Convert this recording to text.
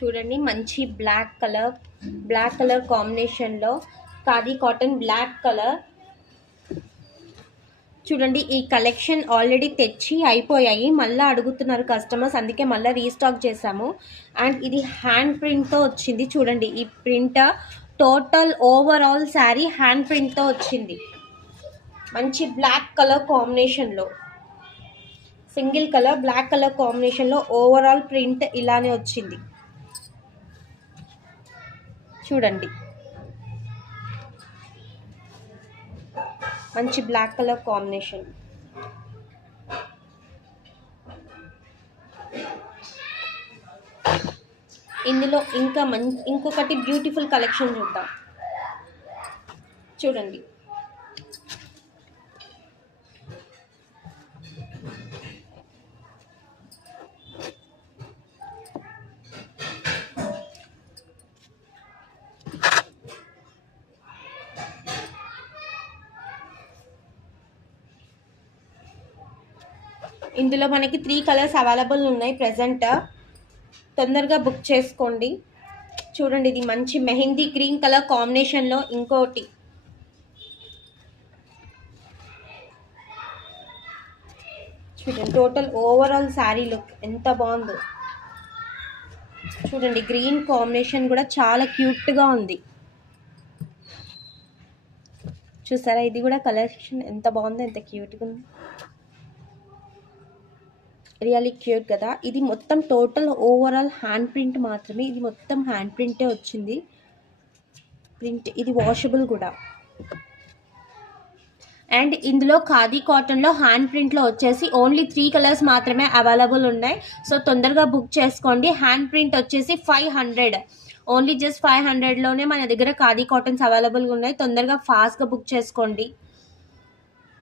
చూడండి మంచి black colour కాంబినేషన్లో ఖాదీ కాటన్ బ్లాక్ కలర్. చూడండి ఈ కలెక్షన్ ఆల్రెడీ తెచ్చి అయిపోయాయి, మళ్ళీ అడుగుతున్నారు కస్టమర్స్, అందుకే మళ్ళీ రీస్టాక్ చేసాము. అండ్ ఇది హ్యాండ్ ప్రింట్తో వచ్చింది. చూడండి ఈ print total overall sari hand ప్రింట్తో వచ్చింది. మంచి బ్లాక్ కలర్ కాంబినేషన్లో, సింగిల్ కలర్ బ్లాక్ కలర్ కాంబినేషన్లో ఓవరాల్ ప్రింట్ ఇలానే వచ్చింది. చూడండి మంచి బ్లాక్ కలర్ కాంబినేషన్. ఇందులో ఇంకా ఇంకొకటి బ్యూటిఫుల్ కలెక్షన్ చూద్దాం. చూడండి ఇందులో మనకి 3 కలర్స్ అవైలబుల్ ఉన్నాయి ప్రెజెంట్, తొందరగా బుక్ చేసుకోండి. చూడండి ఇది మంచి మెహందీ గ్రీన్ కలర్ కాంబినేషన్లో ఇంకోటి. చూడండి టోటల్ ఓవరాల్ శారీ లుక్ ఎంత బాగుందో. చూడండి గ్రీన్ కాంబినేషన్ కూడా చాలా క్యూట్గా ఉంది. చూసారా ఇది కూడా కలెక్షన్ ఎంత బాగుందో, ఎంత క్యూట్గా ఉంది. రియల్లీ క్యూట్ కదా. ఇది మొత్తం టోటల్ ఓవరాల్ హ్యాండ్ ప్రింట్ మాత్రమే, ఇది మొత్తం హ్యాండ్ ప్రింటే వచ్చింది ప్రింట్. ఇది వాషబుల్ కూడా. అండ్ ఇందులో ఖాదీ కాటన్లో హ్యాండ్ ప్రింట్లో వచ్చేసి ఓన్లీ 3 కలర్స్ మాత్రమే అవైలబుల్ ఉన్నాయి. సో తొందరగా బుక్ చేసుకోండి. హ్యాండ్ ప్రింట్ వచ్చేసి 500, ఓన్లీ జస్ట్ 500లోనే మన దగ్గర ఖాదీ కాటన్స్ అవైలబుల్గా ఉన్నాయి. తొందరగా ఫాస్ట్గా బుక్ చేసుకోండి.